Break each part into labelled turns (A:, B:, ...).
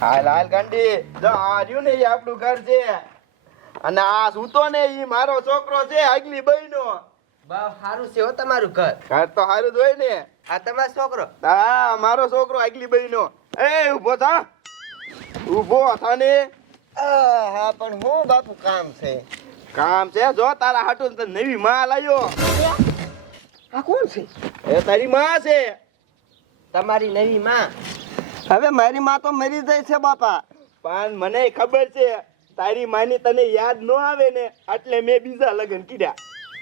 A: હાલ ગાંડી જો હાર્યું ને આપણું ઘર છે. અને આ સૂતો ને ઈ મારો છોકરો છે આગલી બહેનો.
B: બા સારું છે હો તમારું ઘર.
A: ઘર તો સારું જ હોય ને.
B: આ તમારો છોકરો.
A: હા મારો છોકરો આગલી બહેનો. એ ઊભો થા. ઊભો થા ને.
B: હા પણ હું બાપુ કામ છે?
A: કામ છે? જો તારા હાટુ ને નવી માં લાયો
B: આ કોણ છે?
A: એ તારી માં છે.
B: તમારી નવી માં.
C: હવે મારી માં તો મરી જાય છે બાપા.
A: પણ મને ખબર છે તારી માની તને યાદ ન આવે ને એટલે મેં બીજા લગ્ન કર્યા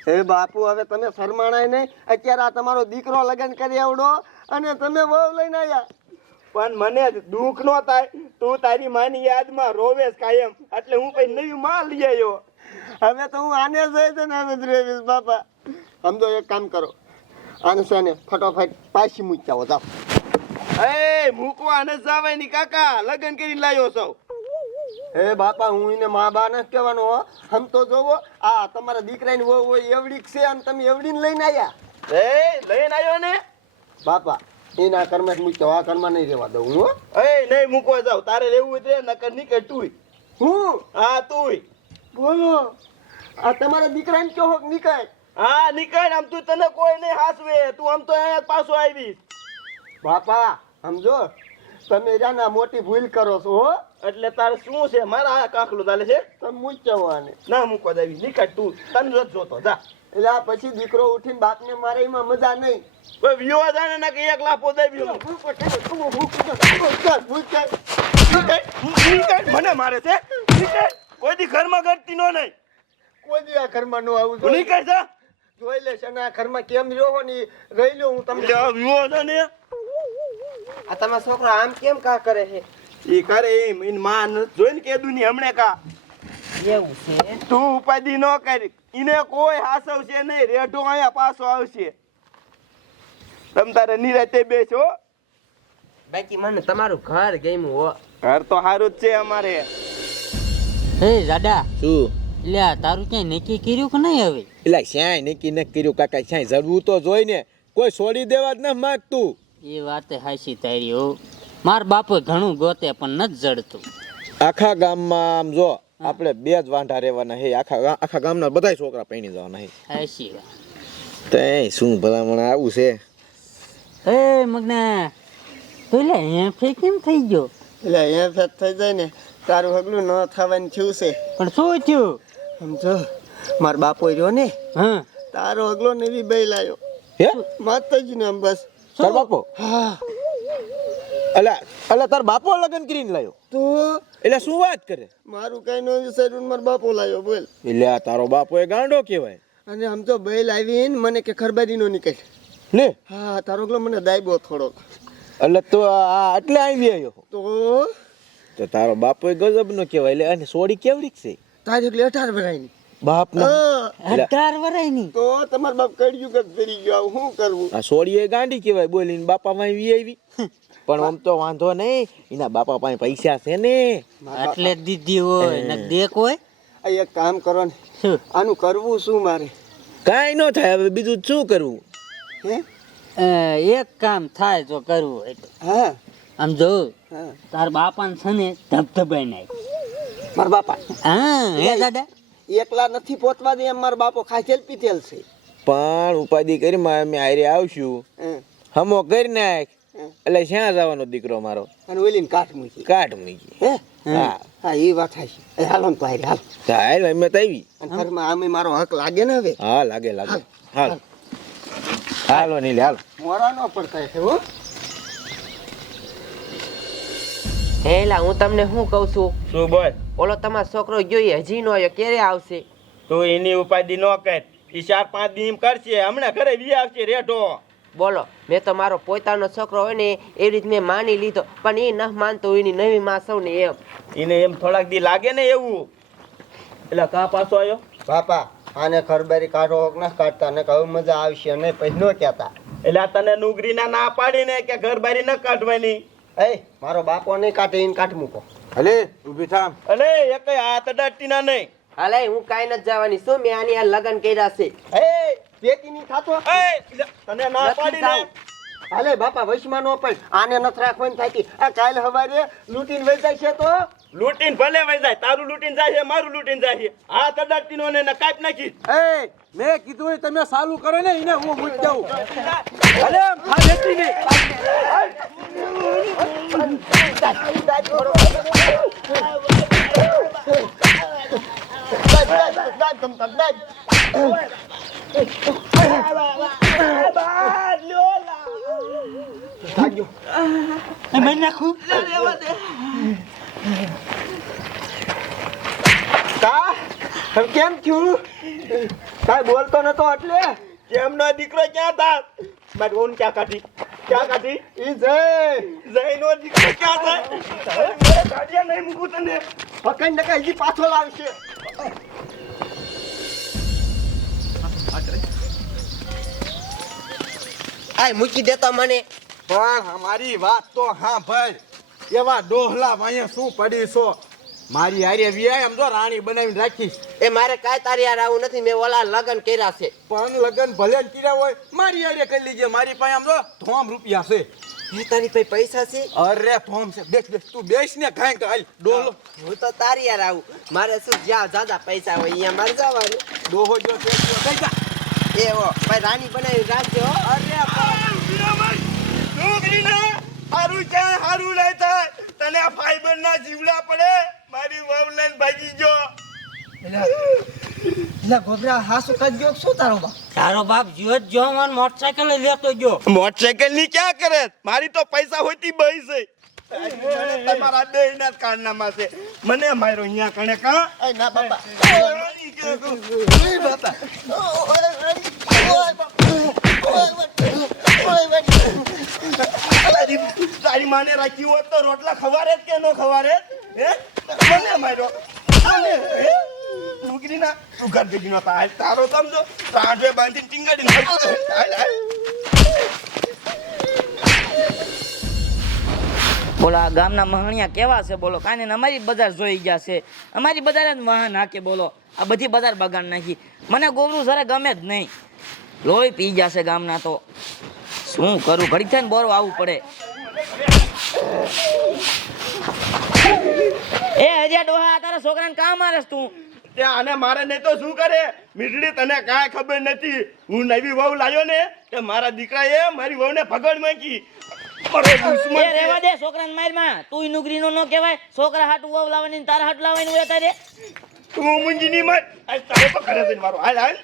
C: હે બાપુ હવે તમે શરમાણાય નહીં. અત્યારે આ તમારો દીકરો લગ્ન કરી આવડો અને તમે વહુ લઈને આવ્યા
A: પણ મને દુઃખ ન થાય તું તારી માની યાદમાં રોવેશ કાયમ એટલે હું કઈ નવી માં લઈ આવ્યો.
C: હવે તો હું આને જઈ છે ને જ રહેવીશ બાપા. સમજો એક કામ કરો. આને છે ને ફટોફટ પાછી મૂક્યા જાઓ.
A: એ મૂકવા ન જવાયની કાકા લગ્ન કરીને લાવ્યો છો.
C: હે બાપા હું એને મા બા નથી કહેવાનો હો. આમ તો જોવો આ તમારા દીકરાની વહુ હોય એવડી છે અને તમે એવડીને લઈને આવ્યા
A: એ લઈને આવ્યો ને?
C: બાપા એના કર્મ જ આ કર્મ નહીં રહેવા દઉં હું હો.
A: એ નહીં મૂકવા જાવ તારે રહેવું છે નકર નીકળ તું
C: હું?
A: હા તું
C: બોલો. આ તમારા દીકરાને કહો કે નીકળ.
A: હા નીકળ આમ તું તને કોઈ નહીં હાસવે. તું આમ તો અહીંયા પાછો આવીશ.
C: બાપા સમજો? તમે જાના મોટી ભૂલ કરો છો હો?
A: એટલે તારે શું છે? મારા આ કાકલો ચાલે છે?
C: તમે મૂક્યો આને
A: ના મૂકવા દેવી નીકળ તું. તન રજ જોતો. જા.
C: એટલે પછી દીકરો ઉઠીને બાપને મારે એમાં મજા નહીં.
A: કોઈ વિયો જાણે ના કે એક લાફો દેવી મને મારે છે? કોઈ દી ઘરમાં કરતી નો નહીં.
C: કોઈ દી આ ઘરમાં નો આવું
A: છું
C: જોઈએ.
A: નીકળ જા
C: જોઈ લેશે આ ઘરમાં કેમ રહ્યો ને રહી લો હું તમને
A: વિયો જાણે
B: આ તમે છોકરો આમ કેમ કા કરે છે?
A: ઈ કરે એમ ઈનમાં જોઈને કેદુ ની હમણે કા.
B: એવું છે?
A: તું ઉપાધિ ન કરી. ઈને કોઈ હાસવ છે નહીં રેઢો અહીંયા પાછો આવશે. તમ તારે નિરાતે બેસો.
B: બાકી મને તમારું ઘર ગમ્યું હો.
A: ઘર તો સારું જ છે અમારે.
D: હે દાદા
E: શું?
D: એટલે તારું ક્યાંય નક્કી કર્યું કે નહીં હવે?
E: એટલે શ્યાય નક્કી ન કર્યું કાકા શ્યાય જરૂર તો જોઈ ને કોઈ છોડી દેવા જ ન માગતું.
D: એ વાતે હાસી તારી હો. માર બાપો ઘણું ગોતે પણ નથી જડતું.
E: આખા ગામમાં આમ જો આપણે બે જ વાંઢા રહેવાના હે. આખા આખા ગામના બધાય છોકરા પૈણી જવાના હે.
D: હાસી
E: તે શું ભલામણ આવું છે?
D: એ મગના તો એટલે હે ફે કેમ થઈ ગયો?
C: એટલે ફેટ થઈ જાય ને તારું હગલું ન થવાનું થયું છે.
D: પણ શું થયું?
C: સમજો માર બાપો રહ્યો ને
D: હા.
C: તારો હગલો ને બી બે લાયો.
E: હે?
C: માતાજી ને આમ બસ.
E: તાર બાપો. અલા અલા તાર બાપો લગ્ન કરીને લાયો?
C: તો?
E: એટલે શું વાત કરે?
C: મારું કઈ નો સરુન માર બાપો લાયો બોલ.
E: એટલે આ તારો બાપો એ ગાંડો કહેવાય.
C: અને આમ તો બેલ આવીને મને કે ખરબારી નો નીકળ.
E: લે
C: હા તારો ગલો મને દાયબો થોડો
E: એટલે તો આ એટલે આવી આવ્યો
C: તો?
E: તો તારો બાપો એ ગજબ નો કહેવાય એટલે અને સોડી કેવરી છે?
C: તારી હગલી અઢાર ભરાયની
E: બાપ ના
D: અઢાર વરાયની.
C: તો તમાર બાપ કડ્યું કે ફરી ગયો. શું કરવું?
E: આ સોડી એ ગાંડી કહેવાય બોલીને બાપા માં આવી આવી. પણ આમ તો વાંધો નહીં એના બાપા પાસે પૈસા છે ને.
D: એટલે જ દીધી હોય ને દેખ હોય.
C: આ એક કામ કરો ને. આનું કરવું શું મારે?
E: કાંઈ ન થાય હવે બીજું શું કરવું?
C: હે?
D: એક કામ થાય તો કરવું એટલે.
C: હા.
D: આમ જો
C: હા.
D: તાર બાપાને છે ને ધબધબાઈ નાખ.
C: મારા બાપા?
D: હા હે દાદા?
C: એકલા નથી પોતવા દે એમ મારો બાપો ખાચેલ પીતેલ છે.
E: પણ ઉપાધિ કરી માં અમે હારે આવશું. હમો કરી નાખ. એટલે શ્યાં જવાનો દીકરો મારો?
C: અને ઓલીને કાઠ મૂકી.
E: કાઠ મૂકી.
C: હે?
E: હા.
C: હા. એ વાત હાચી. હાલો ને તો હારે હાલ.
E: તો હાલ અમે તો આવી.
C: અને ઘરમાં આમે મારો હક લાગે ને હવે?
E: હા લાગે લાગે. હાલ હાલો. નીલે હાલો.
C: મોરા ન પડતા છે હો.
B: હેલા હું તમને શું કહું છું?
A: શું બોલ?
B: ઓલો તમારો છોકરો જોઈએ હજી નો આવ્યો ક્યારે આવશે?
A: તું એની ઉપાધિ ન કર. એ ચાર પાંચ દિન કરશે. હમણાં ઘરે વી આવશે રેઢો
B: બોલો મેં તો મારો પોતાનો છોકરો હોય ને એ રીત મેં માની લીધો પણ એ ન માનતો એની નવી માં સૌ ને એમ.
A: એને એમ થોડાક દી લાગે ને એવું. એટલે કા પાછો આવ્યો
C: બાપા આને ખરબારી કાઢો હોક ના કાઢતા ને કહું મજા આવશે નહીં પછી ન કહેતા.
A: એટલે આ તને નુગરીના ના પાડીને કે ઘર બારી ન કાઢવાની?
C: એ મારો બાપો નહીં કાઢે એને કાઢ મૂકો.
E: હલે ઊભી થામ
A: અલે એક હાથ અડાડતી ના નહીં
B: હાલે હું કાઈ નથી જવાની શું મે આની આ લગન કર્યા છે
C: એ પેટી ની થાતો
A: એ, તને ના પાડી
B: ના.
C: હાલે બાપા વૈશમાં નો પણ આને નથી રાખવાની થાતી આ કાલ હવારે લૂંટીને વહી જાય છે તો
A: લૂંટીન ભલે વહી જાય તારું લૂંટીને જાય છે મારું લૂંટીને જાય છે આ તડાટીનો ને એને કાપ નાખી
F: એ મેં કીધું એ તમે સાલું કરો ને એને હું મૂકી જાઉં અરે આ લેતી નહીં
C: કેમ થયું? કાંઈ બોલતો નતો એટલે?
A: કેમનો દીકરો ક્યાં થા મારી ઓન ક્યાં કાઢી? ક્યાં કાઢી
C: ઈ જય.
A: જઈનો દીકરો ક્યાં મેં કાઢ્યા નહીં મૂકું તને.
C: પકડ ને કઈ પાછો લાવશે.
B: આય મૂકી દેતો મને.
F: પણ અમારી વાત તો હા ભાઈ એવા ડોહલા અહીંયા શું પડી છો? મારી હારે વ્યાયામ જો રાણી બનાવીને રાખીશ
B: એ મારે કાંઈ તારી યાર આવું નથી મેં ઓલા લગન કર્યા છે.
F: પણ લગન ભલે ને કર્યા હોય મારી હારે કરી લીજે. મારી પાસે આમ જો ધોમ રૂપિયા છે.
B: એ તારી પાસે પૈસા છે?
F: અરે ધોમ છે. બેસ બેસ. તું બેસ ને કાંઈક તો હાલ ડોલો
B: હું તો તારી યાર આવું. મારે શું જ્યાં જ્યાદા પૈસા હોય અહીંયા મારે જવાનું.
F: ડોહો જો છે કઈ જા
B: એવો ભાઈ રાણી બનાવી રાખજો હો.
A: છોકરીને હારું ક્યાં હારું લેતા તને ફાઈબર ના જીવડા પડે.
D: તારો બાપ? જો જો માર મોટરસાયકલ લેતો ગયો.
A: મોટરસાયકલની ક્યાં કરે? મારી તો પૈસા હોતી બઈ છે. તમારા બે ના કારનામાં છે. મને માર્યો અહીંયા કણે કા?
C: ના બાપા.
A: તારી તારી માને રાખ્યું હોત તો રોટલા ખવારે જ કે નો ખવારે? હે? મને માર્યો. મને હે? છોકરીના તું ભેગી નો થાય. તારો સમજો રાંઢે બાંધીને ટીંગાડી નાખ. હાલ, હાલ.
G: બોલો ગામના મહણિયા કેવા છે બોલો? કાંઈ નહીં અમારી બજાર જોઈ ગયા છે. અમારી બજાર જ વાહન નાખે બોલો. આ બધી બજાર બગાડ નાખી. મને ગોવરું સરે ગમે જ નહીં. લોહી પી ગયા છે ગામના તો. શું કરું? ઘડીક થઈને બોરો આવવું પડે. એ હજાર ડોહા તારા છોકરાને કામ મારેસ તું.
A: તે આને મારે નહીં તો શું કરે? મીઠડી તને કાંઈ ખબર નથી. હું નવી વહુ લાવ્યો ને કે મારા દીકરાએ મારી વહુને
G: એ
A: છે.
G: રેવા દે છોકરાને મારમાં તું નુકરીનો ન કહેવાય. છોકરા હાટું વહુ લાવવાની તારા હાટું લાવવાની હોય તારે.
A: તું મુંજી ની મત. આ તારે પકડે છે મારો. હાલ હાલ.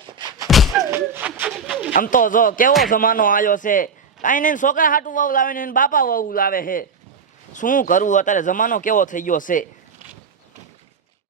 G: આમ તો જો કેવો જમાનો આવ્યો છે. કાંઈ નહીં છોકરા હાટું વહુ લાવે ને બાપા વહુ લાવે છે. શું કરવું અત્યારે? જમાનો કેવો થઈ ગયો છે?